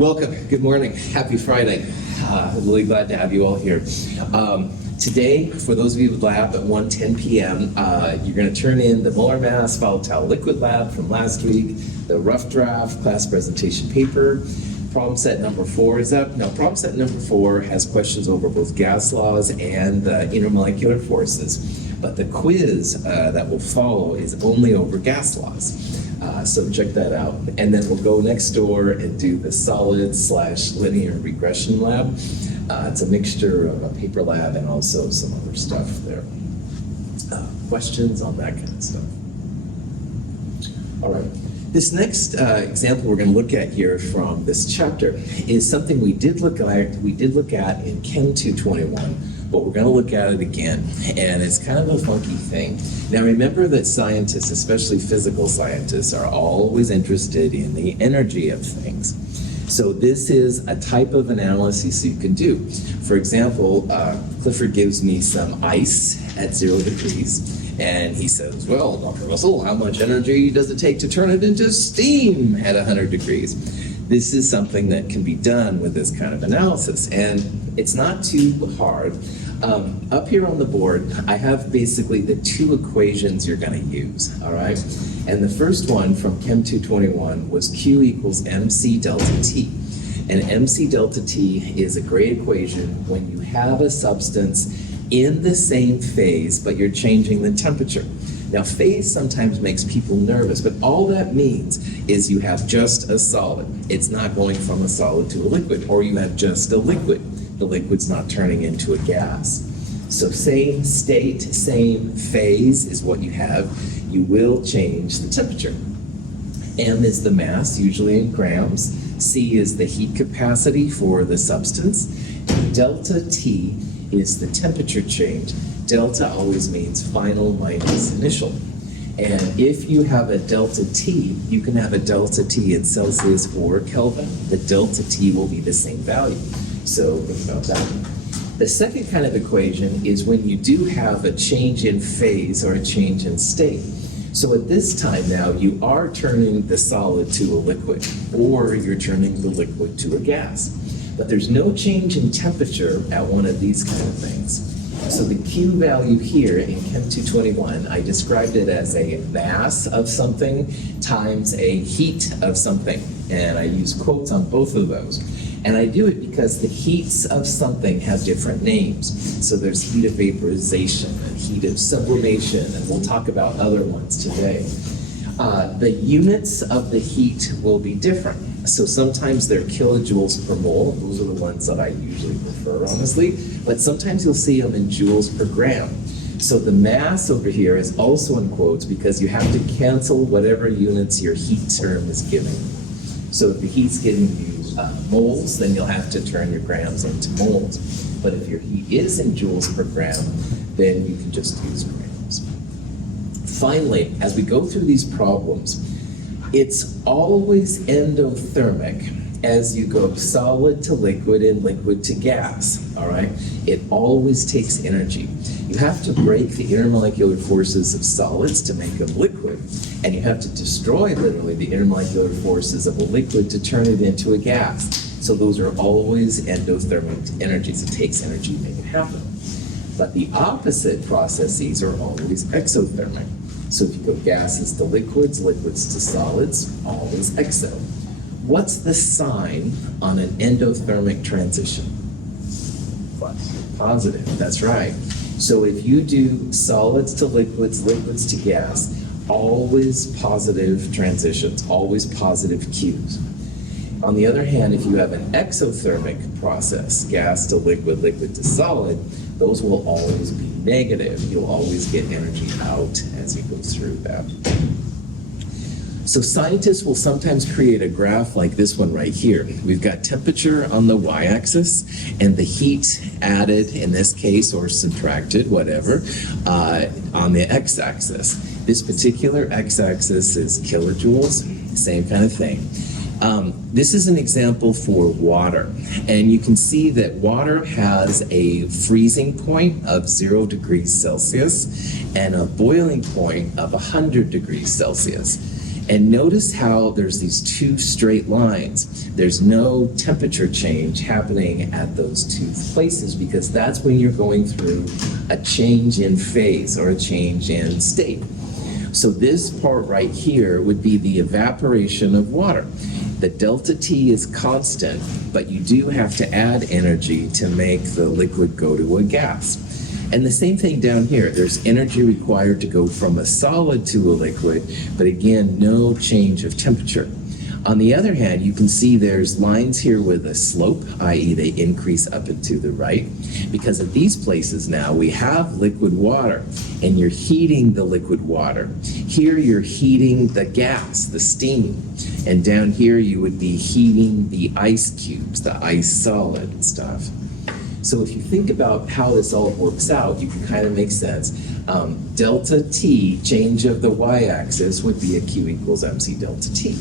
Welcome. Good morning. Happy Friday. Really glad to have you all here. Today, for those of you with lab at 1:10 p.m., you're going to turn in the molar mass volatile liquid lab from last week, the rough draft class presentation paper. Problem set number 4 is up. Now, problem set number 4 has questions over both gas laws and intermolecular forces, but the quiz that will follow is only over gas laws. So check that out. And then we'll go next door and do the solid/linear regression lab. It's a mixture of a paper lab and also some other stuff there. Questions on that kind of stuff? All right. This next example we're going to look at here from this chapter is something we did look at in Chem 221, but we're going to look at it again, and it's kind of a funky thing. Now remember that scientists, especially physical scientists, are always interested in the energy of things. So this is a type of analysis you can do. For example, Clifford gives me some ice at 0 degrees, and he says, well, Dr. Russell, how much energy does it take to turn it into steam at 100 degrees? This is something that can be done with this kind of analysis, and it's not too hard. Up here on the board, I have basically the 2 equations you're going to use, all right? And the first one from Chem 221 was Q equals MC delta T. And MC delta T is a great equation when you have a substance in the same phase, but you're changing the temperature. Now, phase sometimes makes people nervous, but all that means is you have just a solid. It's not going from a solid to a liquid, or you have just a liquid. The liquid's not turning into a gas. So same state, same phase is what you have. You will change the temperature. M is the mass, usually in grams. C is the heat capacity for the substance. Delta T is the temperature change. Delta always means final minus initial. And if you have a delta T, you can have a delta T in Celsius or Kelvin. The delta T will be the same value. So think about that. The second kind of equation is when you do have a change in phase or a change in state. So at this time now, you are turning the solid to a liquid, or you're turning the liquid to a gas. But there's no change in temperature at one of these kind of things. So the Q value here in Chem 221, I described it as a mass of something times a heat of something. And I use quotes on both of those. And I do it because the heats of something have different names. So there's heat of vaporization and heat of sublimation, and we'll talk about other ones today. The units of the heat will be different. So sometimes they're kilojoules per mole. Those are the ones that I usually prefer, honestly. But sometimes you'll see them in joules per gram. So the mass over here is also in quotes because you have to cancel whatever units your heat term is giving. So if the heat's giving you moles, then you'll have to turn your grams into moles. But if your heat is in joules per gram, then you can just use grams. Finally, as we go through these problems, it's always endothermic as you go solid to liquid and liquid to gas, all right? It always takes energy. You have to break the intermolecular forces of solids to make them liquid, and you have to destroy literally the intermolecular forces of a liquid to turn it into a gas. So those are always endothermic energies. It takes energy to make it happen. But the opposite processes are always exothermic. So if you go gases to liquids, liquids to solids, always exo. What's the sign on an endothermic transition? Positive, that's right. So if you do solids to liquids, liquids to gas, always positive transitions, always positive Qs. On the other hand, if you have an exothermic process, gas to liquid, liquid to solid, those will always be negative. You'll always get energy out as you go through that. So scientists will sometimes create a graph like this one right here. We've got temperature on the y-axis and the heat added, in this case, or subtracted, whatever, on the x-axis. This particular x-axis is kilojoules, same kind of thing. This is an example for water, and you can see that water has a freezing point of 0 degrees Celsius and a boiling point of 100 degrees Celsius. And notice how there's these two straight lines. There's no temperature change happening at those two places because that's when you're going through a change in phase or a change in state. So this part right here would be the evaporation of water. The delta T is constant, but you do have to add energy to make the liquid go to a gas. And the same thing down here, there's energy required to go from a solid to a liquid, but again, no change of temperature. On the other hand, you can see there's lines here with a slope, i.e. they increase up and to the right. Because at these places now, we have liquid water, and you're heating the liquid water. Here you're heating the gas, the steam. And down here you would be heating the ice cubes, the ice solid stuff. So if you think about how this all works out, you can kind of make sense. Delta T, change of the y-axis, would be a Q equals MC delta T.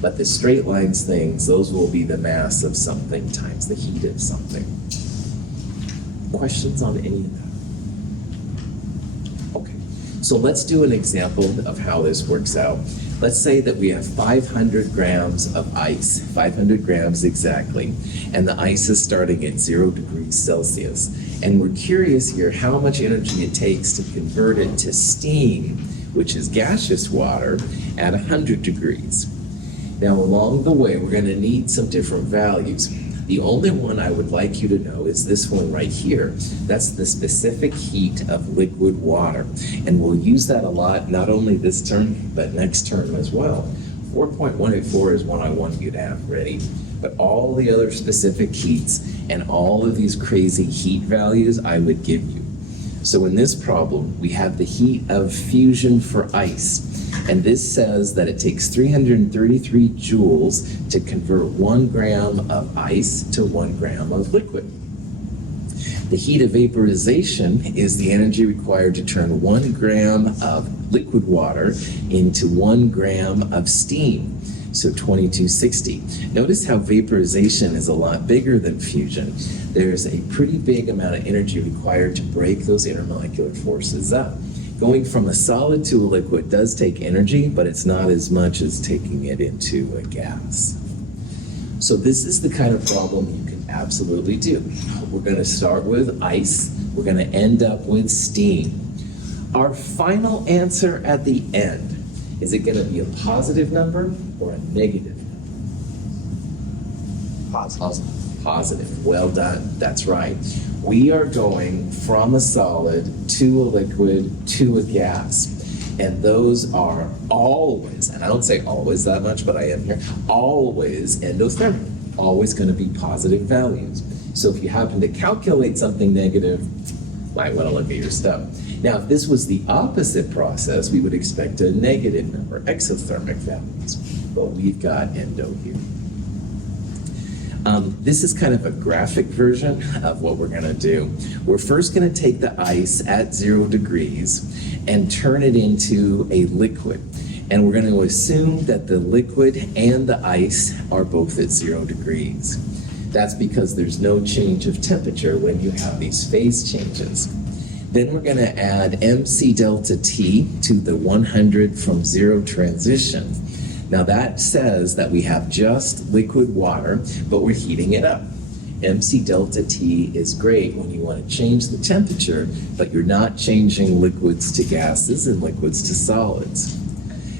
But the straight lines things, those will be the mass of something times the heat of something. Questions on any of that? Okay, so let's do an example of how this works out. Let's say that we have 500 grams of ice, 500 grams exactly, and the ice is starting at 0 degrees Celsius. And we're curious here how much energy it takes to convert it to steam, which is gaseous water, at 100 degrees. Now along the way, we're going to need some different values. The only one I would like you to know is this one right here. That's the specific heat of liquid water. And we'll use that a lot, not only this term, but next term as well. 4.184 is one I want you to have ready. But all the other specific heats and all of these crazy heat values I would give you. So in this problem, we have the heat of fusion for ice. And this says that it takes 333 joules to convert 1 gram of ice to 1 gram of liquid. The heat of vaporization is the energy required to turn 1 gram of liquid water into 1 gram of steam, so 2260. Notice how vaporization is a lot bigger than fusion. There's a pretty big amount of energy required to break those intermolecular forces up. Going from a solid to a liquid does take energy, but it's not as much as taking it into a gas. So this is the kind of problem you can absolutely do. We're going to start with ice. We're going to end up with steam. Our final answer at the end, is it going to be a positive number or a negative number? Positive. Well done. That's right. We are going from a solid to a liquid to a gas. And those are always, and I don't say always that much, but I am here, always endothermic. Always going to be positive values. So if you happen to calculate something negative, you might want to look at your stuff. Now, if this was the opposite process, we would expect a negative number, exothermic values. But we've got endo here. This is kind of a graphic version of what we're going to do. We're first going to take the ice at 0 degrees and turn it into a liquid. And we're going to assume that the liquid and the ice are both at 0 degrees. That's because there's no change of temperature when you have these phase changes. Then we're going to add MC delta T to the 100 from 0 transition. Now that says that we have just liquid water, but we're heating it up. MC delta T is great when you want to change the temperature, but you're not changing liquids to gases and liquids to solids.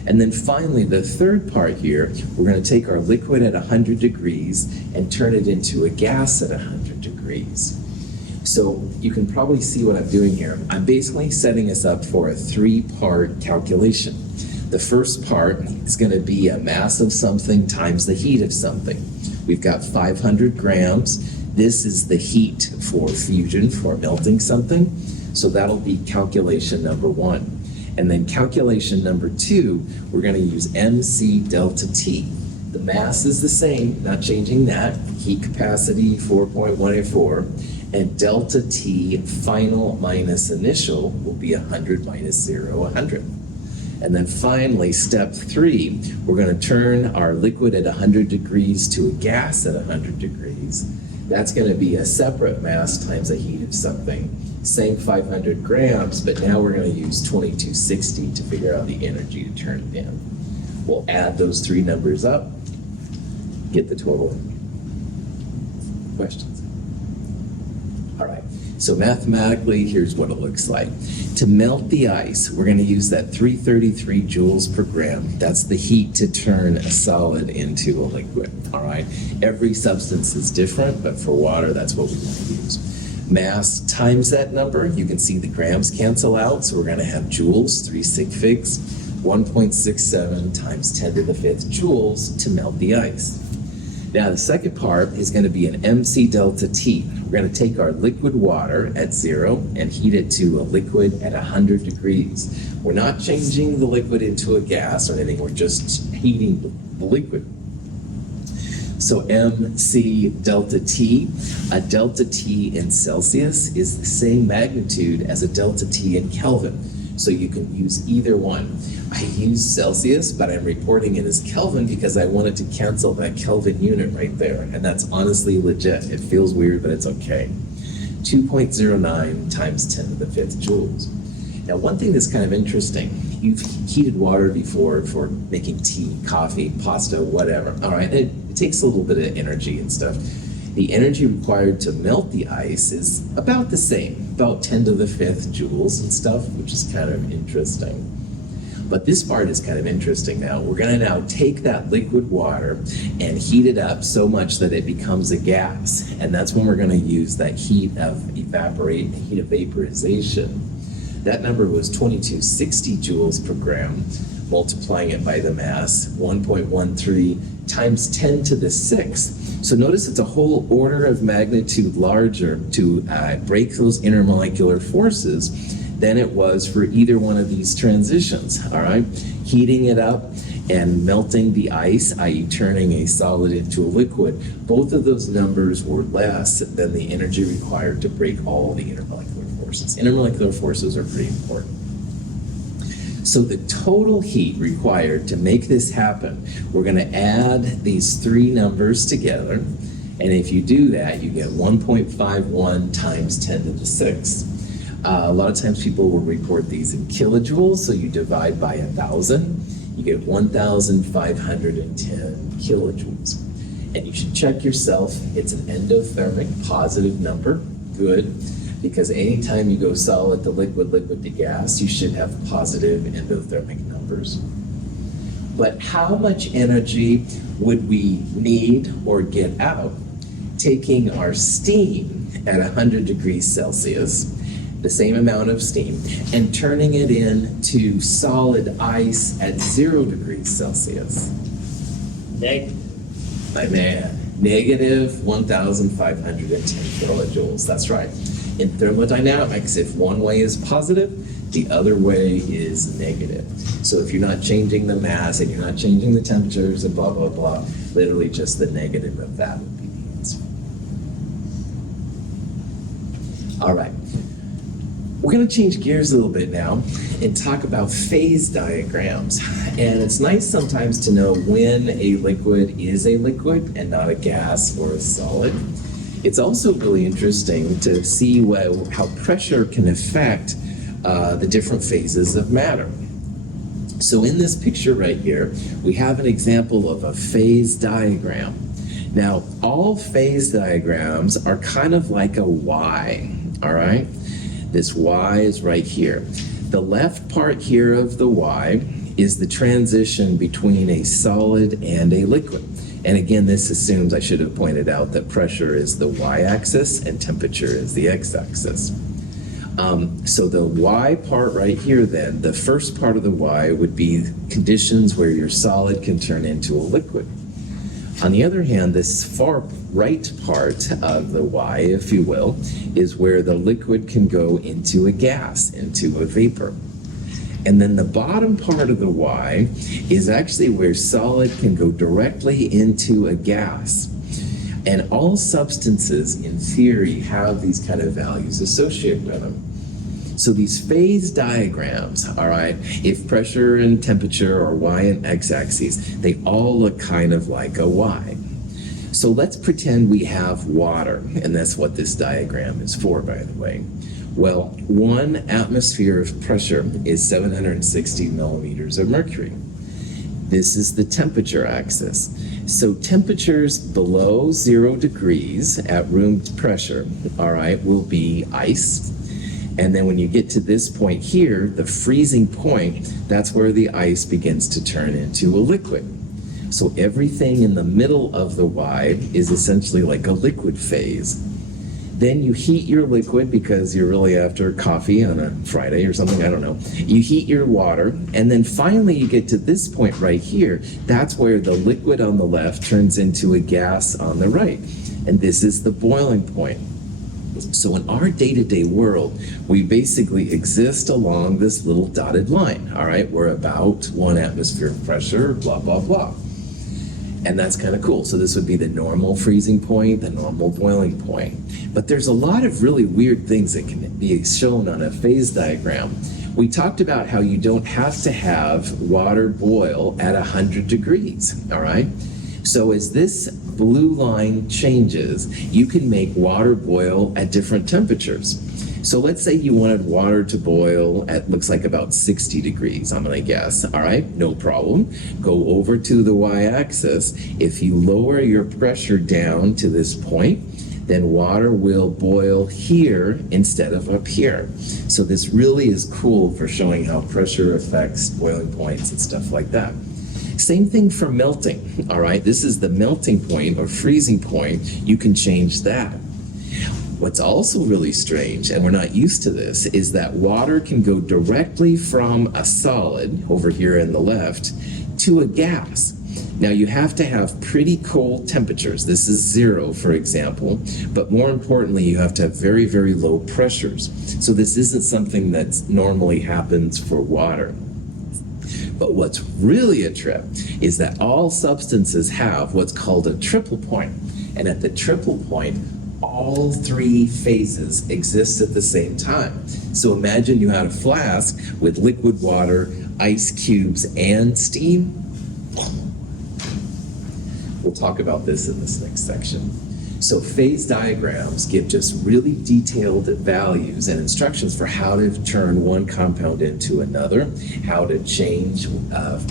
And then finally, the third part here, we're going to take our liquid at 100 degrees and turn it into a gas at 100 degrees. So you can probably see what I'm doing here. I'm basically setting us up for a 3-part calculation. The first part is going to be a mass of something times the heat of something. We've got 500 grams. This is the heat for fusion, for melting something. So that'll be calculation number 1. And then calculation number 2, we're going to use MC delta T. The mass is the same, not changing that. Heat capacity 4.184. And delta T final minus initial will be 100 minus 0, 100. And then finally, step 3, we're going to turn our liquid at 100 degrees to a gas at 100 degrees. That's going to be a separate mass times the heat of something. Same 500 grams, but now we're going to use 2260 to figure out the energy to turn it in. We'll add those three numbers up, get the total. Questions? All right, so mathematically, here's what it looks like. To melt the ice, we're going to use that 333 joules per gram. That's the heat to turn a solid into a liquid, all right? Every substance is different, but for water, that's what we want to use. Mass times that number, you can see the grams cancel out, so we're going to have joules, 3 sig figs, 1.67 times 10 to the 5th joules to melt the ice. Now, the second part is going to be an MC delta T. We're going to take our liquid water at 0 and heat it to a liquid at 100 degrees. We're not changing the liquid into a gas or anything, we're just heating the liquid. So MC delta T, a delta T in Celsius is the same magnitude as a delta T in Kelvin. So you can use either one. I use Celsius, but I'm reporting it as Kelvin because I wanted to cancel that Kelvin unit right there. And that's honestly legit. It feels weird, but it's okay. 2.09 times 10 to the 5th joules. Now, one thing that's kind of interesting, you've heated water before for making tea, coffee, pasta, whatever. All right, it takes a little bit of energy and stuff. The energy required to melt the ice is about the same, about 10 to the 5th joules and stuff, which is kind of interesting. But this part is kind of interesting now. We're going to now take that liquid water and heat it up so much that it becomes a gas. And that's when we're going to use that heat of vaporization. That number was 2260 joules per gram, multiplying it by the mass, 1.13 times 10 to the 6th. So notice it's a whole order of magnitude larger to break those intermolecular forces than it was for either one of these transitions, all right? Heating it up and melting the ice, i.e. turning a solid into a liquid, both of those numbers were less than the energy required to break all the intermolecular forces. Intermolecular forces are pretty important. So the total heat required to make this happen, we're going to add these three numbers together, and if you do that, you get 1.51 times 10 to the 6th. A lot of times people will report these in kilojoules, so you divide by 1,000, you get 1,510 kilojoules. And you should check yourself, it's an endothermic positive number, good, because anytime you go solid to liquid, liquid to gas, you should have positive endothermic numbers. But how much energy would we need or get out taking our steam at 100 degrees Celsius, the same amount of steam, and turning it into solid ice at 0 degrees Celsius? Negative. My man, negative 1,510 kilojoules. That's right. In thermodynamics, if one way is positive, the other way is negative. So if you're not changing the mass and you're not changing the temperatures and blah, blah, blah, literally just the negative of that would be the answer. All right. We're going to change gears a little bit now and talk about phase diagrams. And it's nice sometimes to know when a liquid is a liquid and not a gas or a solid. It's also really interesting to see how pressure can affect the different phases of matter. So in this picture right here, we have an example of a phase diagram. Now, all phase diagrams are kind of like a Y, all right? This Y is right here. The left part here of the Y is the transition between a solid and a liquid. And again, this assumes, I should have pointed out, that pressure is the y-axis and temperature is the x-axis. So the Y part right here then, the first part of the Y would be conditions where your solid can turn into a liquid. On the other hand, this far right part of the Y, if you will, is where the liquid can go into a gas, into a vapor. And then the bottom part of the Y is actually where solid can go directly into a gas. And all substances, in theory, have these kind of values associated with them. So these phase diagrams, all right, if pressure and temperature are y and x-axes, they all look kind of like a Y. So let's pretend we have water, and that's what this diagram is for, by the way. Well, 1 atmosphere of pressure is 760 millimeters of mercury. This is the temperature axis. So temperatures below 0 degrees at room pressure, all right, will be ice. And then when you get to this point here, the freezing point, that's where the ice begins to turn into a liquid. So everything in the middle of the Y is essentially like a liquid phase. Then you heat your liquid because you're really after coffee on a Friday or something, I don't know. You heat your water, and then finally you get to this point right here. That's where the liquid on the left turns into a gas on the right. And this is the boiling point. So in our day-to-day world, we basically exist along this little dotted line, all right? We're about 1 atmosphere of pressure, blah, blah, blah. And that's kind of cool. So this would be the normal freezing point, the normal boiling point. But there's a lot of really weird things that can be shown on a phase diagram. We talked about how you don't have to have water boil at 100 degrees, all right? So as this blue line changes, you can make water boil at different temperatures. So let's say you wanted water to boil at, looks like about 60 degrees, I'm gonna guess, all right? No problem. Go over to the y-axis. If you lower your pressure down to this point, then water will boil here instead of up here. So this really is cool for showing how pressure affects boiling points and stuff like that. Same thing for melting, all right? This is the melting point or freezing point. You can change that. What's also really strange, and we're not used to this, is that water can go directly from a solid, over here in the left, to a gas. Now you have to have pretty cold temperatures. This is 0, for example, but more importantly, you have to have very, very low pressures. So this isn't something that normally happens for water. But what's really a trip is that all substances have what's called a triple point. And at the triple point, all 3 phases exist at the same time. So imagine you had a flask with liquid water, ice cubes, and steam. We'll talk about this in this next section. So phase diagrams give just really detailed values and instructions for how to turn one compound into another, how to change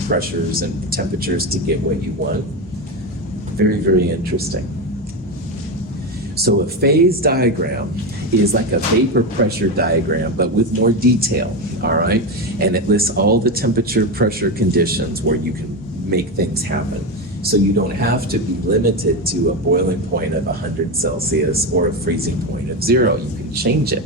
pressures and temperatures to get what you want. Very, very interesting. So a phase diagram is like a vapor pressure diagram, but with more detail, all right? And it lists all the temperature pressure conditions where you can make things happen. So you don't have to be limited to a boiling point of 100 Celsius or a freezing point of 0. You can change it.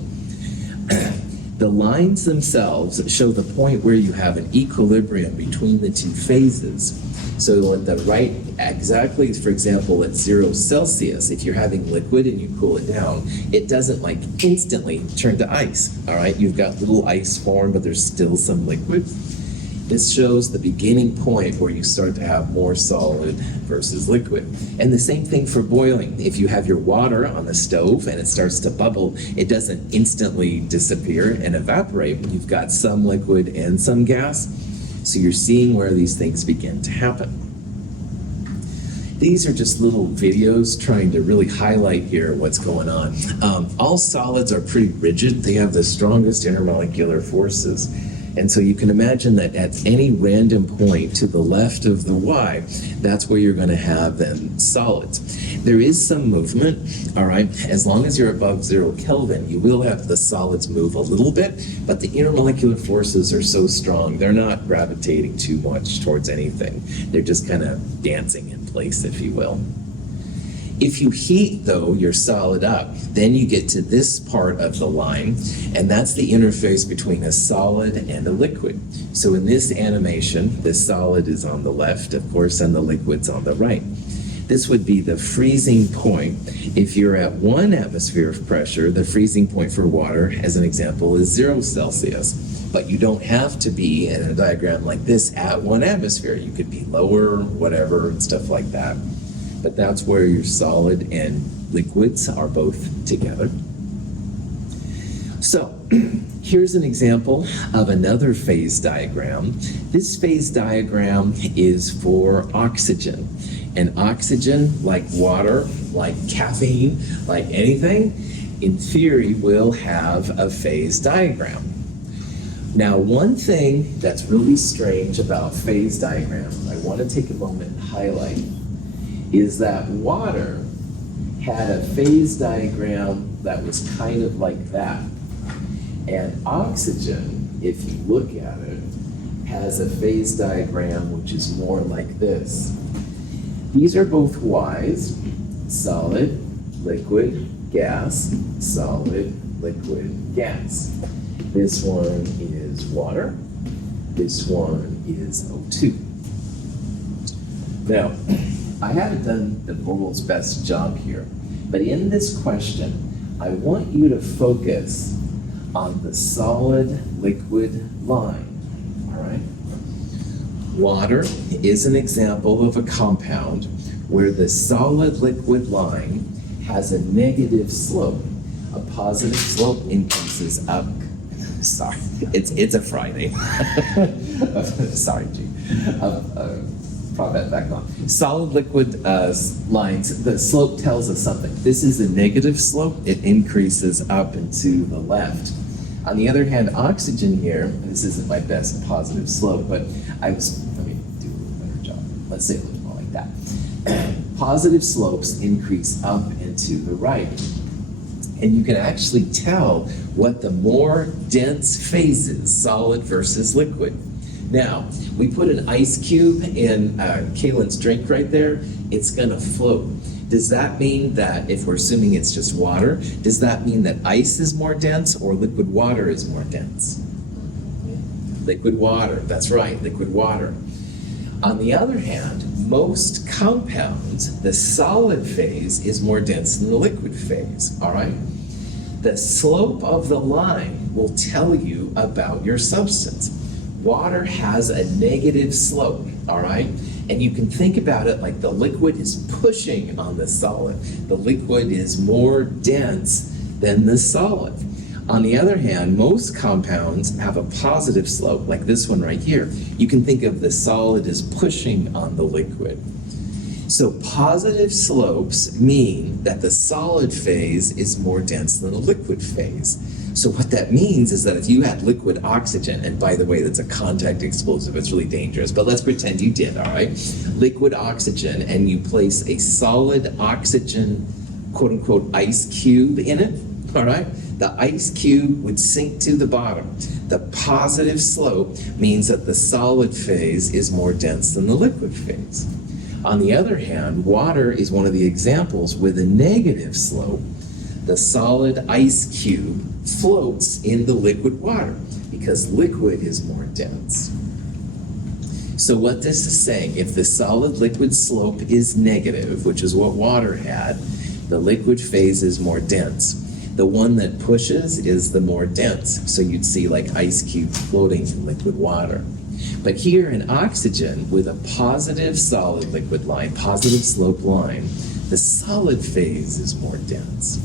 The lines themselves show the point where you have an equilibrium between the 2 phases. So at the right, exactly, for example, at 0 Celsius, if you're having liquid and you cool it down, it doesn't like instantly turn to ice, all right? You've got little ice form, but there's still some liquid. This shows the beginning point where you start to have more solid versus liquid. And the same thing for boiling. If you have your water on the stove and it starts to bubble, it doesn't instantly disappear and evaporate. You've got some liquid and some gas. So you're seeing where these things begin to happen. These are just little videos trying to really highlight here what's going on. All solids are pretty rigid. They have the strongest intermolecular forces. And so you can imagine that at any random point to the left of the Y, that's where you're going to have them solids. There is some movement, all right? As long as you're above 0 Kelvin, you will have the solids move a little bit, but the intermolecular forces are so strong, they're not gravitating too much towards anything. They're just kind of dancing in place, if you will. If you heat, though, your solid up, then you get to this part of the line, and that's the interface between a solid and a liquid. So in this animation, the solid is on the left, of course, and the liquid's on the right. This would be the freezing point. If you're at 1 atmosphere of pressure, the freezing point for water, as an example, is 0 Celsius. But you don't have to be in a diagram like this at 1 atmosphere. You could be lower, whatever, and stuff like that. But that's where your solid and liquids are both together. So here's an example of another phase diagram. This phase diagram is for oxygen. And oxygen, like water, like caffeine, like anything, in theory will have a phase diagram. Now, one thing that's really strange about phase diagrams, I want to take a moment and highlight, is that water had a phase diagram that was kind of like that. And oxygen, if you look at it, has a phase diagram which is more like this. These are both Y's, solid, liquid, gas, solid, liquid, gas. This one is water. This one is O2. Now, I haven't done the world's best job here, but in this question, I want you to focus on the solid-liquid line, all right? Water is an example of a compound where the solid-liquid line has a negative slope. A positive slope increases up. Sorry, it's a Friday. Sorry, G. Prop that back on. Solid liquid lines, the slope tells us something. This is a negative slope. It increases up and to the left. On the other hand, oxygen here, this isn't my best positive slope, but let me do a little better job. Let's say a little more like that. Positive slopes increase up and to the right. And you can actually tell what the more dense phase is, solid versus liquid. Now, we put an ice cube in Kaylin's drink right there, it's gonna float. Does that mean that, if we're assuming it's just water, does that mean that ice is more dense or liquid water is more dense? Liquid water, that's right, liquid water. On the other hand, most compounds, the solid phase is more dense than the liquid phase, all right? The slope of the line will tell you about your substance. Water has a negative slope, all right? And you can think about it like the liquid is pushing on the solid. The liquid is more dense than the solid. On the other hand, most compounds have a positive slope, like this one right here. You can think of the solid as pushing on the liquid. So positive slopes mean that the solid phase is more dense than the liquid phase. So what that means is that if you had liquid oxygen, and by the way, that's a contact explosive, it's really dangerous, but let's pretend you did, all right? Liquid oxygen, and you place a solid oxygen, quote unquote, ice cube in it, all right? The ice cube would sink to the bottom. The positive slope means that the solid phase is more dense than the liquid phase. On the other hand, water is one of the examples with a negative slope. The solid ice cube floats in the liquid water because liquid is more dense. So what this is saying, if the solid liquid slope is negative, which is what water had, the liquid phase is more dense. The one that pushes is the more dense. So you'd see like ice cubes floating in liquid water. But here in oxygen, with a positive solid liquid line, positive slope line, the solid phase is more dense.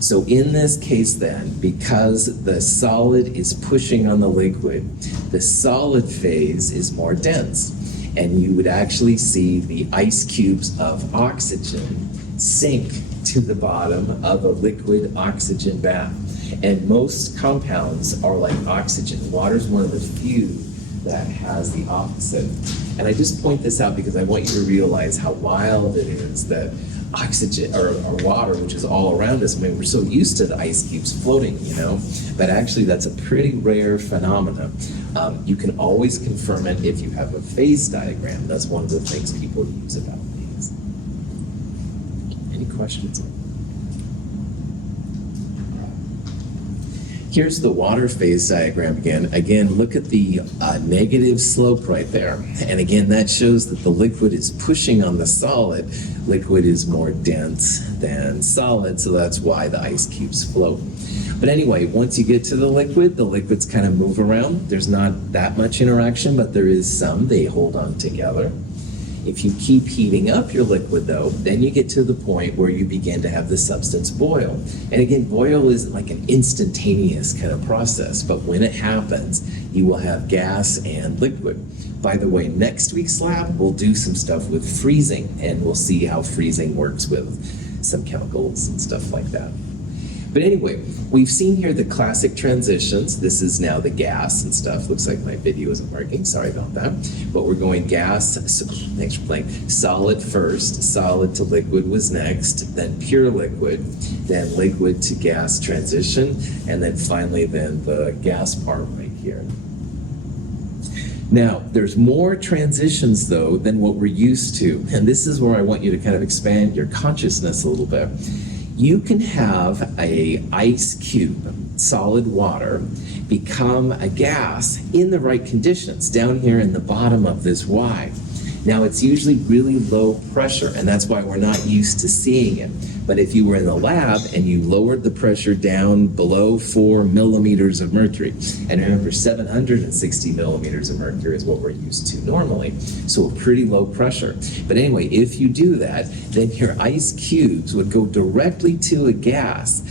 So in this case then, because the solid is pushing on the liquid, the solid phase is more dense. And you would actually see the ice cubes of oxygen sink to the bottom of a liquid oxygen bath. And most compounds are like oxygen. Water is one of the few that has the opposite. And I just point this out because I want you to realize how wild it is that oxygen, or water, which is all around us, I mean, we're so used to the ice cubes floating, you know, but actually that's a pretty rare phenomenon. You can always confirm it if you have a phase diagram. That's one of the things people use about these. Any questions? Here's the water phase diagram again. Again, look at the negative slope right there. And again, that shows that the liquid is pushing on the solid. Liquid is more dense than solid, so that's why the ice cubes float. But anyway, once you get to the liquids kind of move around. There's not that much interaction, but there is some. They hold on together. If you keep heating up your liquid though, then you get to the point where you begin to have the substance boil. And again, boil is like an instantaneous kind of process, but when it happens, you will have gas and liquid. By the way, next week's lab, we'll do some stuff with freezing, and we'll see how freezing works with some chemicals and stuff like that. But anyway, we've seen here the classic transitions. This is now the gas and stuff. Looks like my video isn't working. Sorry about that. But we're going gas, so, thanks for playing. Solid first, solid to liquid was next, then pure liquid, then liquid to gas transition, and then finally then the gas part right here. Now, there's more transitions though than what we're used to. And this is where I want you to kind of expand your consciousness a little bit. You can have a ice cube, solid water, become a gas in the right conditions, down here in the bottom of this Y. Now it's usually really low pressure, and that's why we're not used to seeing it. But if you were in the lab and you lowered the pressure down below 4 millimeters of mercury, and remember 760 millimeters of mercury is what we're used to normally, so a pretty low pressure. But anyway, if you do that, then your ice cubes would go directly to a gas.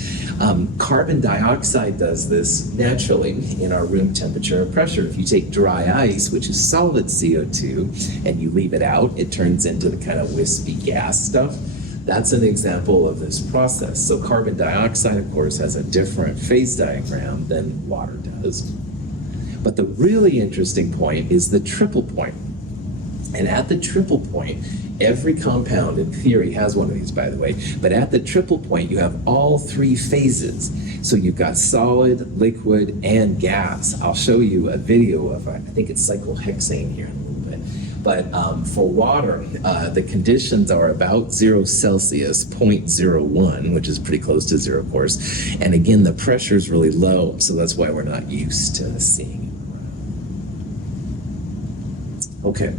Carbon dioxide does this naturally in our room temperature and pressure. If you take dry ice, which is solid CO2, and you leave it out, it turns into the kind of wispy gas stuff. That's an example of this process. So carbon dioxide, of course, has a different phase diagram than water does. But the really interesting point is the triple point. And at the triple point, every compound in theory has one of these, by the way, but at the triple point, you have all three phases. So you've got solid, liquid, and gas. I'll show you a video of, I think it's cyclohexane here in a little bit. But for water, the conditions are about 0 Celsius, 0.01, which is pretty close to 0, of course. And again, the pressure is really low, so that's why we're not used to seeing it. Okay.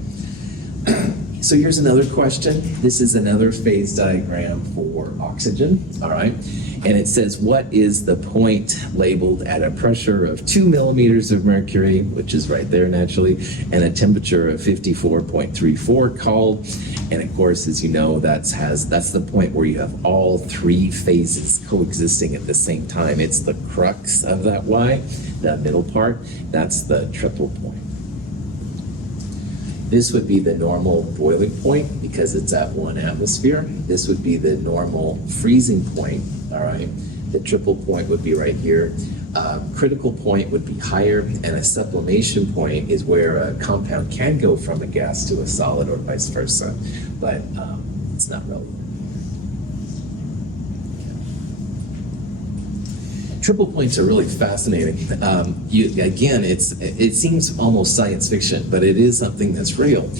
So here's another question. This is another phase diagram for oxygen, all right? And it says, what is the point labeled at a pressure of 2 millimeters of mercury, which is right there naturally, and a temperature of 54.34 called. And of course, as you know, that's the point where you have all three phases coexisting at the same time. It's the crux of that Y, the middle part. That's the triple point. This would be the normal boiling point because it's at 1 atmosphere. This would be the normal freezing point, all right? The triple point would be right here. Critical point would be higher, and a sublimation point is where a compound can go from a gas to a solid or vice versa, but it's not relevant. Triple points are really fascinating. Again, it seems almost science fiction, but it is something that's real.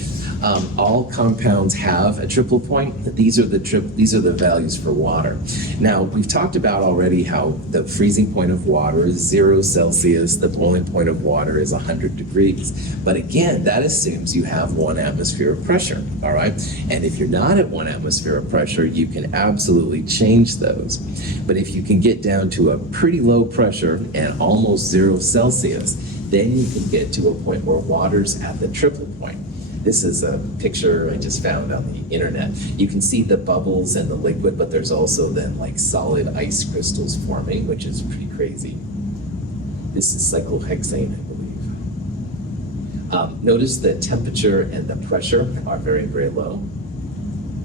All compounds have a triple point. These are the values for water. Now, we've talked about already how the freezing point of water is 0 Celsius, the boiling point of water is 100 degrees. But again, that assumes you have 1 atmosphere of pressure, all right? And if you're not at 1 atmosphere of pressure, you can absolutely change those. But if you can get down to a pretty low pressure and almost 0 Celsius, then you can get to a point where water's at the triple point. This is a picture I just found on the internet. You can see the bubbles and the liquid, but there's also then like solid ice crystals forming, which is pretty crazy. This is cyclohexane, I believe. Notice the temperature and the pressure are very, very low.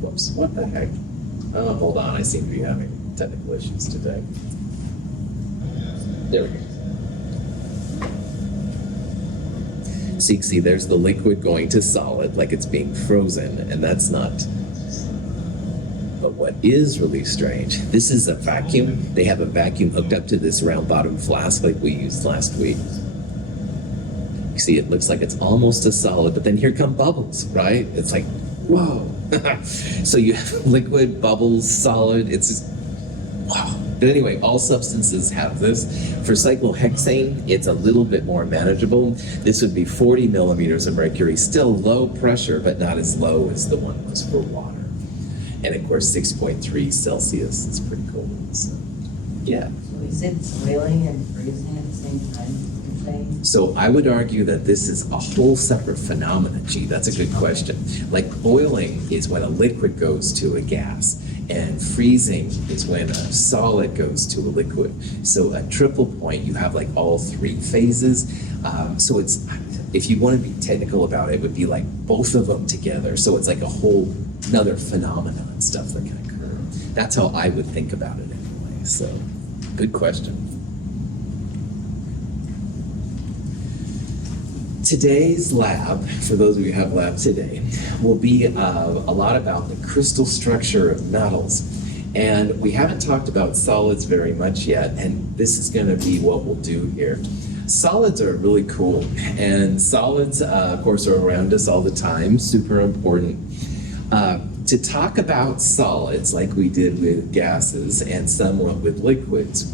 Whoops, what the heck? Oh, hold on, I seem to be having technical issues today. There we go. So you can see there's the liquid going to solid, like it's being frozen, and that's not. But what is really strange, this is a vacuum. They have a vacuum hooked up to this round bottom flask like we used last week. You see, it looks like it's almost a solid, but then here come bubbles, right? It's like, whoa. So you have liquid, bubbles, solid, it's just, wow. But anyway, all substances have this. For cyclohexane, it's a little bit more manageable. This would be 40 millimeters of mercury, still low pressure, but not as low as the one was for water. And of course, 6.3 Celsius is pretty cold. So, yeah. So is it boiling and freezing at the same time? So I would argue that this is a whole separate phenomenon. Gee, that's a good question. Like boiling is when a liquid goes to a gas, and freezing is when a solid goes to a liquid. So a triple point, you have like all three phases. So it's, if you want to be technical about it, it would be like both of them together. So it's like a whole another phenomenon and stuff that can occur. That's how I would think about it anyway. So Good question. Today's lab, for those of you who have lab today, will be a lot about the crystal structure of metals. And we haven't talked about solids very much yet, and this is going to be what we'll do here. Solids are really cool, and solids, of course, are around us all the time, super important. To talk about solids, like we did with gases and somewhat with liquids,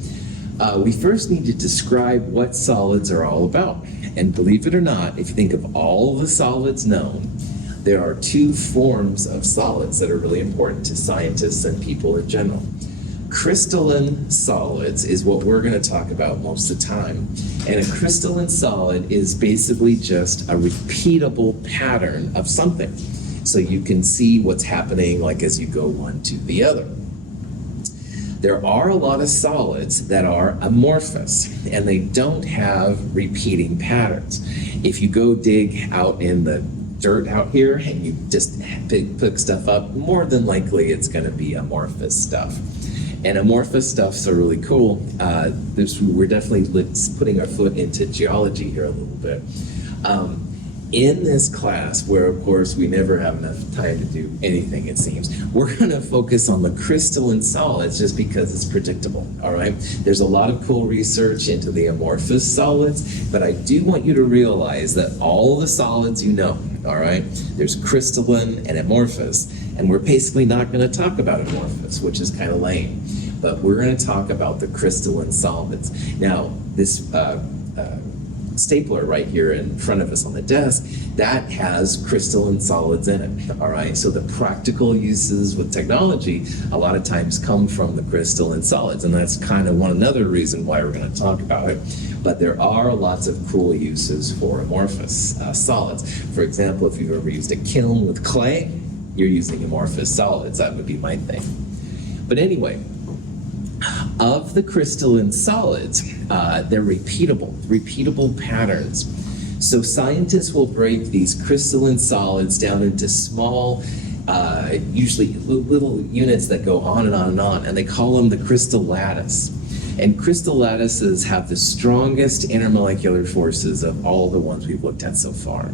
we first need to describe what solids are all about. And believe it or not, if you think of all the solids known, there are two forms of solids that are really important to scientists and people in general. Crystalline solids is what we're going to talk about most of the time. And a crystalline solid is basically just a repeatable pattern of something. So you can see what's happening like as you go one to the other. There are a lot of solids that are amorphous, and they don't have repeating patterns. If you go dig out in the dirt out here and you just pick stuff up, more than likely it's going to be amorphous stuff. And amorphous stuffs are really cool. We're definitely putting our foot into geology here a little bit. In this class, where of course we never have enough time to do anything, it seems, we're going to focus on the crystalline solids just because it's predictable, all right? There's a lot of cool research into the amorphous solids, but I do want you to realize that all the solids you know, all right, there's crystalline and amorphous, and we're basically not going to talk about amorphous, which is kind of lame, but we're going to talk about the crystalline solids. Now, this stapler right here in front of us on the desk, that has crystalline solids in it, all right? So the practical uses with technology a lot of times come from the crystalline solids, and that's kind of another reason why we're going to talk about it. But there are lots of cool uses for amorphous solids. For example, if you've ever used a kiln with clay, you're using amorphous solids. That would be my thing. But anyway, of the crystalline solids, they're repeatable patterns. So scientists will break these crystalline solids down into small, usually little units that go on and on and on, and they call them the crystal lattice. And crystal lattices have the strongest intermolecular forces of all the ones we've looked at so far.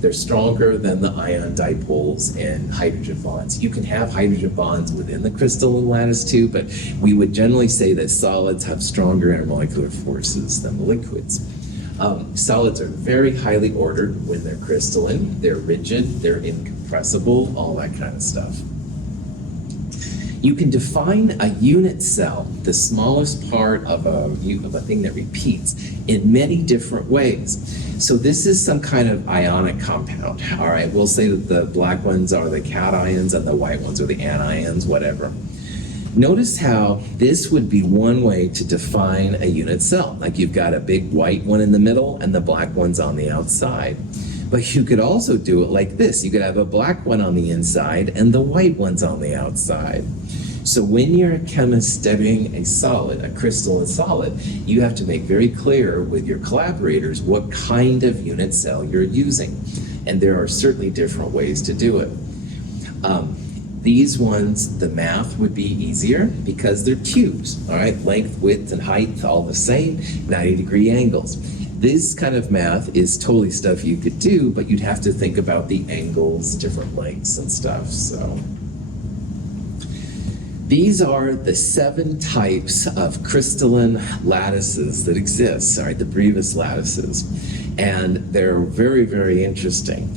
They're stronger than the ion dipoles and hydrogen bonds. You can have hydrogen bonds within the crystalline lattice too, but we would generally say that solids have stronger intermolecular forces than the liquids. Solids are very highly ordered when they're crystalline. They're rigid, they're incompressible, all that kind of stuff. You can define a unit cell, the smallest part of a thing that repeats, in many different ways. So this is some kind of ionic compound, all right? We'll say that the black ones are the cations and the white ones are the anions, whatever. Notice how this would be one way to define a unit cell. Like you've got a big white one in the middle and the black one's on the outside. But you could also do it like this. You could have a black one on the inside and the white one's on the outside. So when you're a chemist studying a solid, a crystalline solid, you have to make very clear with your collaborators what kind of unit cell you're using. And there are certainly different ways to do it. These ones, the math would be easier because they're cubes, all right? Length, width, and height, all the same, 90-degree angles. This kind of math is totally stuff you could do, but you'd have to think about the angles, different lengths and stuff, so. These are the 7 types of crystalline lattices that exist, all right, the Brevis lattices. And they're very, very interesting.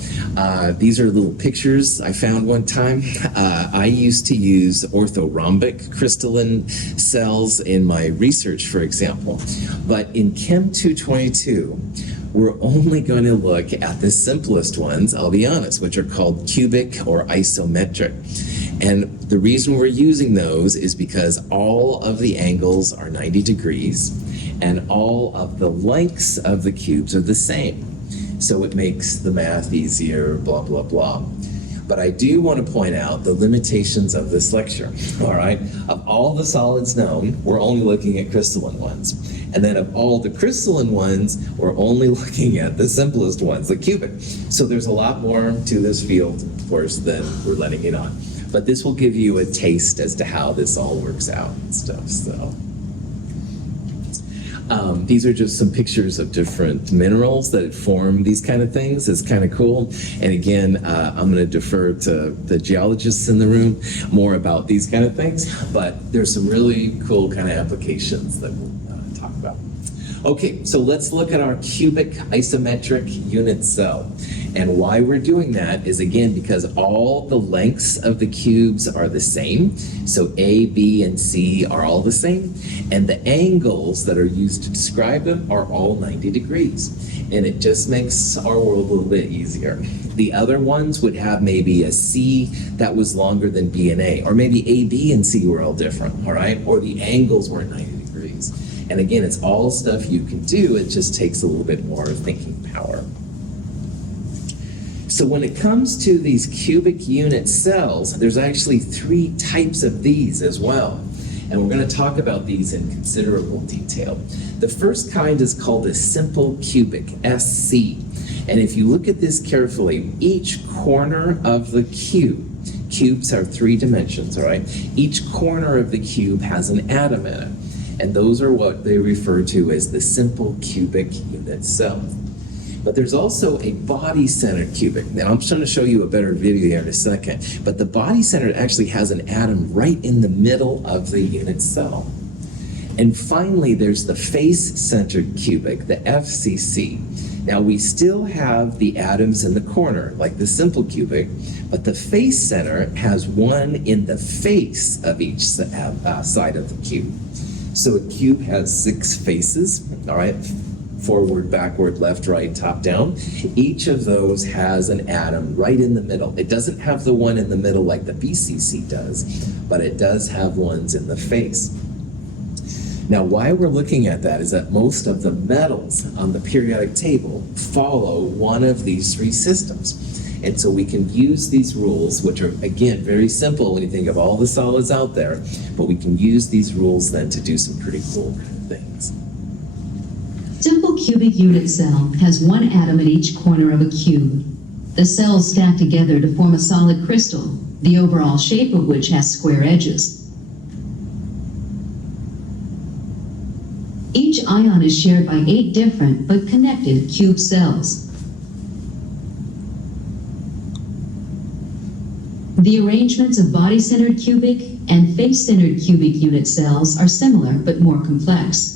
These are little pictures I found one time. I used to use orthorhombic crystalline cells in my research, for example. But in Chem 222, we're only going to look at the simplest ones, I'll be honest, which are called cubic or isometric. And the reason we're using those is because all of the angles are 90 degrees and all of the lengths of the cubes are the same. So it makes the math easier, blah, blah, blah. But I do want to point out the limitations of this lecture, all right? Of all the solids known, we're only looking at crystalline ones. And then of all the crystalline ones, we're only looking at the simplest ones, the cubic. So there's a lot more to this field, of course, than we're letting it on. But this will give you a taste as to how this all works out and stuff. So these are just some pictures of different minerals that form these kind of things. It's kind of cool. And again, I'm going to defer to the geologists in the room more about these kind of things. But there's some really cool kind of applications that we'll talk about. Okay, so let's look at our cubic isometric unit cell. And why we're doing that is, again, because all the lengths of the cubes are the same. So A, B, and C are all the same. And the angles that are used to describe them are all 90 degrees. And it just makes our world a little bit easier. The other ones would have maybe a C that was longer than B and A, or maybe A, B, and C were all different, all right? Or the angles were 90 degrees. And again, it's all stuff you can do. It just takes a little bit more thinking power. So when it comes to these cubic unit cells, there's actually 3 types of these as well. And we're going to talk about these in considerable detail. The first kind is called a simple cubic, SC. And if you look at this carefully, each corner of the cubes are 3 dimensions, all right? Each corner of the cube has an atom in it. And those are what they refer to as the simple cubic unit cell. But there's also a body-centered cubic. Now, I'm just going to show you a better video here in a second. But the body-centered actually has an atom right in the middle of the unit cell. And finally, there's the face-centered cubic, the FCC. Now, we still have the atoms in the corner, like the simple cubic, but the face center has one in the face of each side of the cube. So a cube has 6 faces, all right? Forward, backward, left, right, top, down. Each of those has an atom right in the middle. It doesn't have the one in the middle like the BCC does, but it does have ones in the face. Now, why we're looking at that is that most of the metals on the periodic table follow one of these 3 systems. And so we can use these rules, which are, again, very simple when you think of all the solids out there, but we can use these rules then to do some pretty cool kind of things. Simple cubic unit cell has 1 atom at each corner of a cube. The cells stack together to form a solid crystal, the overall shape of which has square edges. Each ion is shared by 8 different but connected cube cells. The arrangements of body-centered cubic and face-centered cubic unit cells are similar but more complex.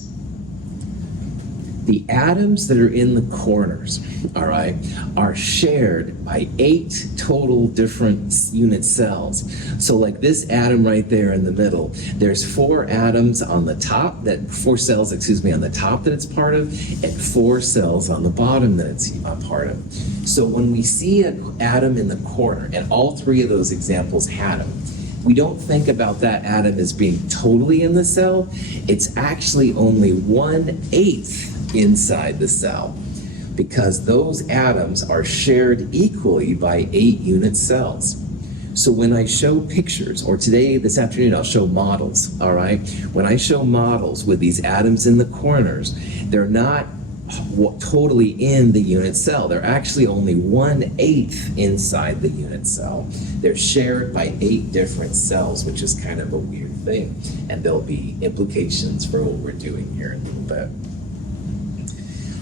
The atoms that are in the corners, all right, are shared by 8 total different unit cells. So like this atom right there in the middle, there's 4 atoms on the top, 4 cells, on the top that it's part of, and 4 cells on the bottom that it's a part of. So when we see an atom in the corner, and all 3 of those examples had them, we don't think about that atom as being totally in the cell. It's actually only 1/8 inside the cell, because those atoms are shared equally by 8 unit cells. So when I show pictures, or this afternoon I'll show models, all right? When I show models with these atoms in the corners, they're not totally in the unit cell. They're actually only 1/8 inside the unit cell. They're shared by 8 different cells, which is kind of a weird thing. And there'll be implications for what we're doing here in a little bit.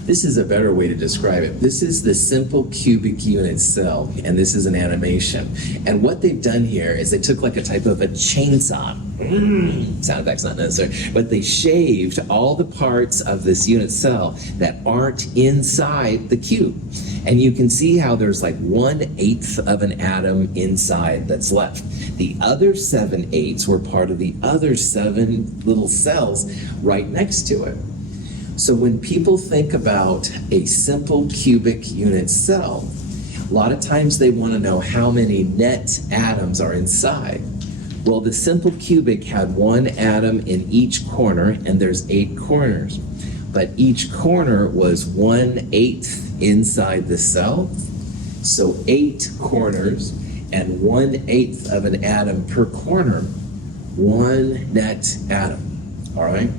This is a better way to describe it. This is the simple cubic unit cell, and this is an animation. And what they've done here is they took like a type of a chainsaw. Sound effect's not necessary, but they shaved all the parts of this unit cell that aren't inside the cube. And you can see how there's like 1/8 of an atom inside that's left. The other 7/8 were part of the other 7 little cells right next to it. So when people think about a simple cubic unit cell, a lot of times they want to know how many net atoms are inside. Well, the simple cubic had 1 atom in each corner, and there's 8 corners. But each corner was 1/8 inside the cell. So 8 corners and 1/8 of an atom per corner, 1 net atom, all right?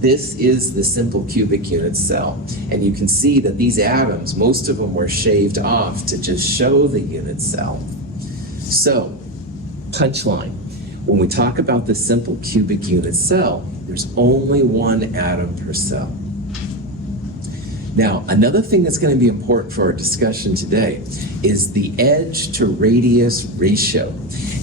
This is the simple cubic unit cell. And you can see that these atoms, most of them were shaved off to just show the unit cell. So punchline. When we talk about the simple cubic unit cell, there's only one atom per cell. Now, another thing that's going to be important for our discussion today is the edge to radius ratio.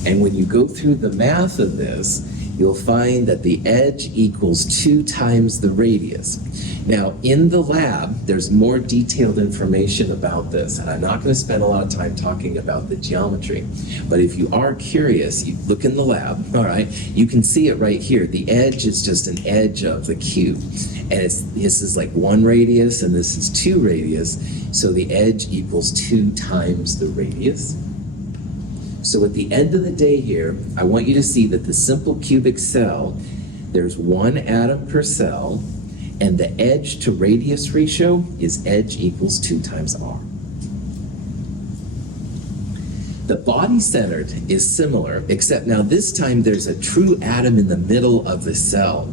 And when you go through the math of this, you'll find that the edge equals 2 times the radius. Now, in the lab, there's more detailed information about this, and I'm not going to spend a lot of time talking about the geometry. But if you are curious, you look in the lab, all right, you can see it right here. The edge is just an edge of the cube. And this is like 1 radius, and this is 2 radius. So the edge equals 2 times the radius. So at the end of the day here, I want you to see that the simple cubic cell, there's 1 atom per cell, and the edge to radius ratio is edge equals 2 times r. The body-centered is similar, except now this time there's a true atom in the middle of the cell.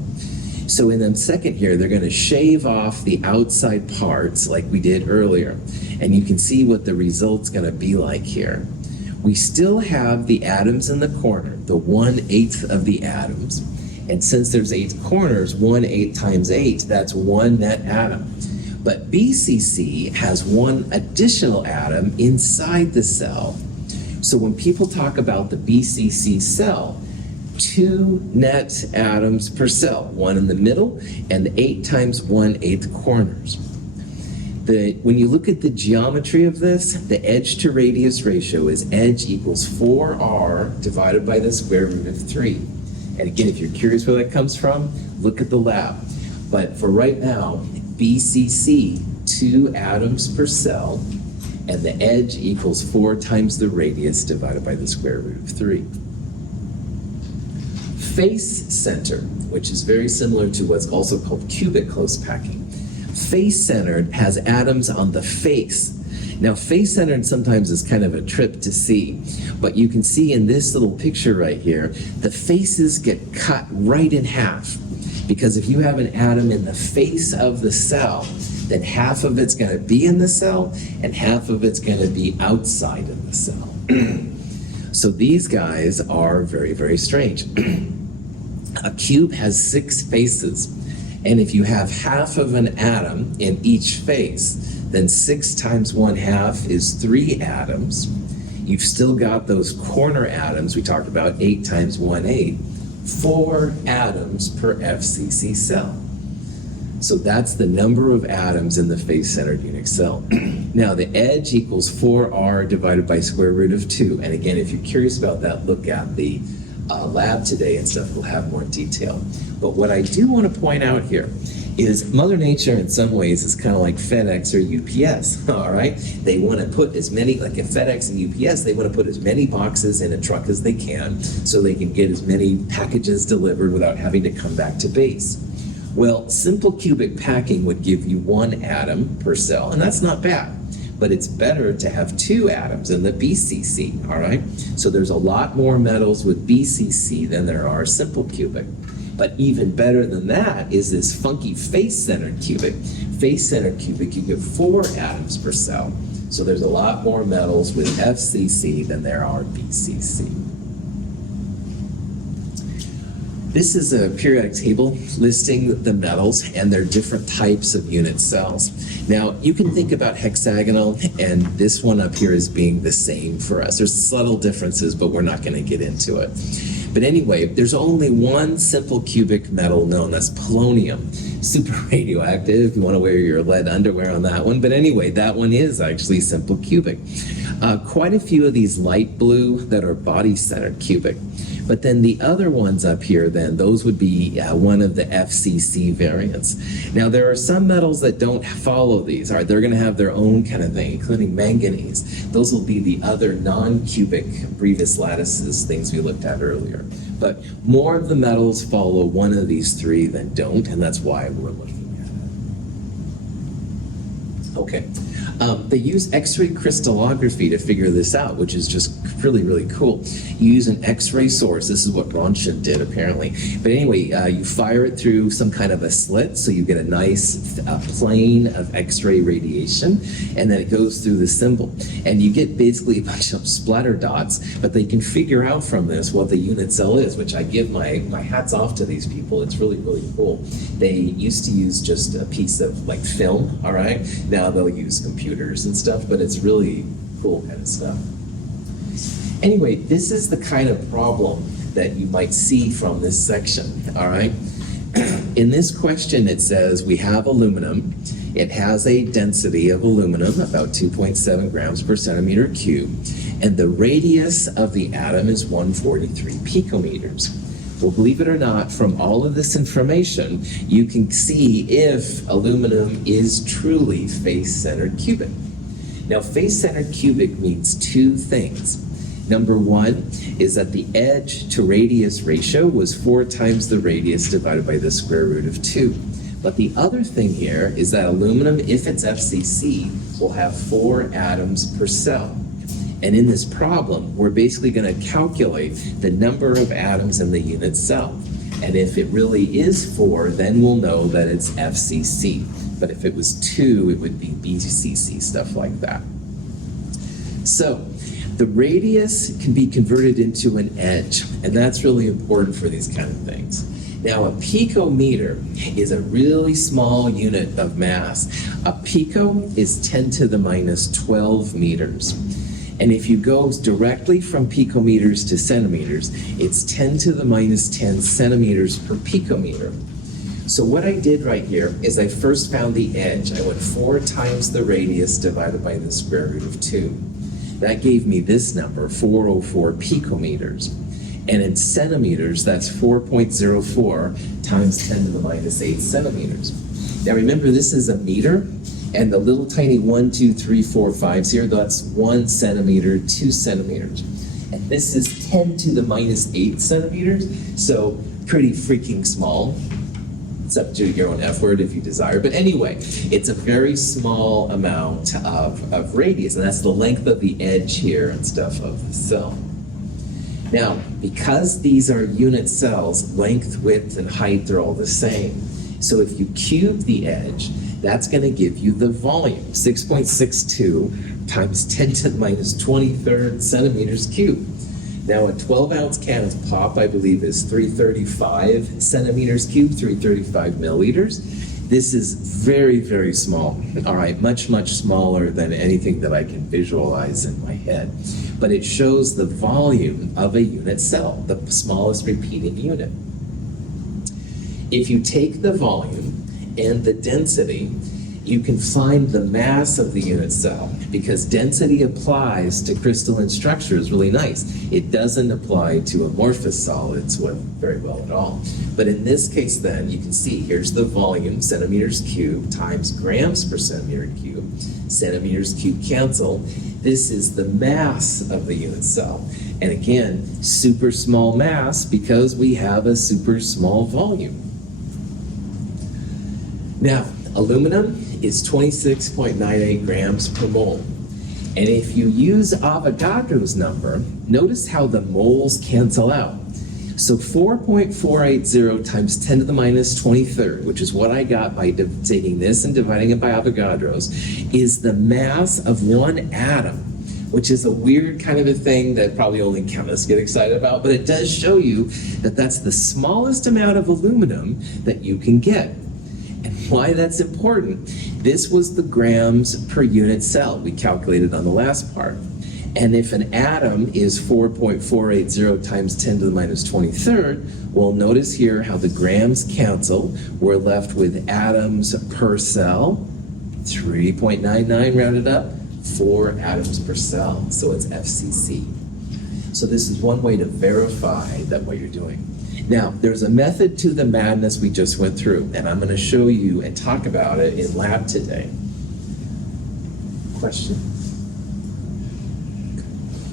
So in the second here, they're going to shave off the outside parts like we did earlier, and you can see what the result's going to be like here. We still have the atoms in the corner, the 1/8 of the atoms. And since there's 8 corners, 1/8 times 8, that's 1 net atom. But BCC has 1 additional atom inside the cell. So when people talk about the BCC cell, 2 net atoms per cell, 1 in the middle and 8 times 1/8 corners. When you look at the geometry of this, the edge to radius ratio is edge equals 4r divided by the square root of 3. And again, if you're curious where that comes from, look at the lab. But for right now, BCC, 2 atoms per cell, and the edge equals 4 times the radius divided by the square root of 3. Face center, which is very similar to what's also called cubic close packing. Face-centered has atoms on the face. Now, face-centered sometimes is kind of a trip to see, but you can see in this little picture right here, the faces get cut right in half. Because if you have an atom in the face of the cell, then half of it's going to be in the cell, and half of it's going to be outside of the cell. So these guys are very, very strange. A cube has 6 faces. And if you have half of an atom in each face, then 6 times 1/2 is 3 atoms. You've still got those corner atoms. We talked about 8 times 1/8, 4 atoms per FCC cell. So that's the number of atoms in the face-centered unit cell. Now the edge equals 4r divided by square root of 2. And again, if you're curious about that, look at the lab today and stuff will have more detail. But what I do want to point out here is Mother Nature in some ways is kind of like FedEx or UPS, all right? They want to put as many, like at FedEx and UPS, they want to put as many boxes in a truck as they can so they can get as many packages delivered without having to come back to base. Well, simple cubic packing would give you 1 atom per cell, and that's not bad. But it's better to have 2 atoms in the BCC, all right? So there's a lot more metals with BCC than there are simple cubic. But even better than that is this funky face-centered cubic. Face-centered cubic, you get 4 atoms per cell. So there's a lot more metals with FCC than there are BCC. This is a periodic table listing the metals and their different types of unit cells. Now, you can think about hexagonal and this one up here as being the same for us. There's subtle differences, but we're not going to get into it. But anyway, there's only one simple cubic metal known as polonium. Super radioactive, if you want to wear your lead underwear on that one. But anyway, that one is actually simple cubic. Quite a few of these light blue that are body-centered cubic. But then the other ones up here, then, those would be one of the FCC variants. Now, there are some metals that don't follow these. All right, they're going to have their own kind of thing, including manganese. Those will be the other non-cubic brevis lattices, things we looked at earlier. But more of the metals follow one of these 3 than don't, and that's why we're looking at it. Okay. They use X-ray crystallography to figure this out, which is just really, really cool. You use an X-ray source. This is what Röntgen did, apparently. But anyway, you fire it through some kind of a slit, so you get a nice plane of X-ray radiation, and then it goes through the symbol. And you get basically a bunch of splatter dots, but they can figure out from this what the unit cell is, which I give my hats off to these people. It's really, really cool. They used to use just a piece of like film, all right? Now they'll use computers and stuff, but it's really cool kind of stuff. Anyway, this is the kind of problem that you might see from this section, all right? In this question, it says we have aluminum. It has a density of aluminum, about 2.7 grams per centimeter cube, and the radius of the atom is 143 picometers. Well, believe it or not, from all of this information, you can see if aluminum is truly face-centered cubic. Now, face-centered cubic means two things. Number one is that the edge to radius ratio was 4 times the radius divided by the square root of 2. But the other thing here is that aluminum, if it's FCC, will have 4 atoms per cell. And in this problem, we're basically going to calculate the number of atoms in the unit cell. And if it really is 4, then we'll know that it's FCC. But if it was 2, it would be BCC, stuff like that. So the radius can be converted into an edge, and that's really important for these kind of things. Now, a picometer is a really small unit of mass. A pico is 10 to the minus 12 meters. And if you go directly from picometers to centimeters, it's 10 to the minus 10 centimeters per picometer. So what I did right here is I first found the edge. I went 4 times the radius divided by the square root of 2. That gave me this number, 404 picometers. And in centimeters, that's 4.04 times 10 to the minus 8 centimeters. Now remember, this is a meter, and the little tiny 1, 2, 3, 4, 5s here, that's 1 centimeter, 2 centimeters. And this is 10 to the minus 8 centimeters, so pretty freaking small. It's up to your own F word if you desire. But anyway, it's a very small amount of radius, and that's the length of the edge here and stuff of the cell. Now, because these are unit cells, length, width, and height are all the same. So if you cube the edge, that's going to give you the volume, 6.62 times 10 to the minus 23rd centimeters cubed. Now, a 12-ounce can of pop, I believe, is 335 centimeters cubed, 335 milliliters. This is very, very small. All right, much, much smaller than anything that I can visualize in my head. But it shows the volume of a unit cell, the smallest repeating unit. If you take the volume and the density, you can find the mass of the unit cell, because density applies to crystalline structures really nice. It doesn't apply to amorphous solids very well at all. But in this case then, you can see here's the volume, centimeters cubed times grams per centimeter cubed. Centimeters cubed cancel. This is the mass of the unit cell. And again, super small mass because we have a super small volume. Now, aluminum is 26.98 grams per mole. And if you use Avogadro's number, notice how the moles cancel out. So 4.480 times 10 to the minus 23rd, which is what I got by taking this and dividing it by Avogadro's, is the mass of one atom, which is a weird kind of a thing that probably only chemists get excited about, but it does show you that that's the smallest amount of aluminum that you can get. And why that's important, this was the grams per unit cell we calculated on the last part. And if an atom is 4.480 times 10 to the minus 23rd, well, notice here how the grams cancel. We're left with atoms per cell, 3.99 rounded up, 4 atoms per cell. So it's FCC. So this is one way to verify that what you're doing. Now, there's a method to the madness we just went through, and I'm going to show you and talk about it in lab today. Question?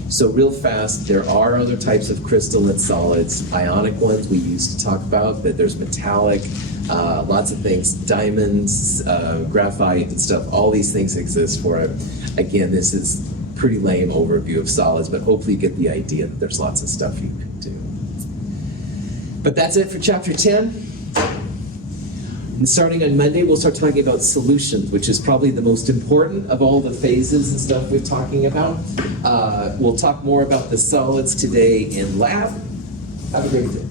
So real fast, there are other types of crystalline solids, ionic ones we used to talk about, that there's metallic, Lots of things, diamonds, graphite and stuff, all these things exist for it. Again, this is pretty lame overview of solids, but hopefully you get the idea that there's lots of stuff you can do. But that's it for chapter 10. And starting on Monday, we'll start talking about solutions, which is probably the most important of all the phases and stuff we're talking about. We'll talk more about the solids today in lab. Have a great day.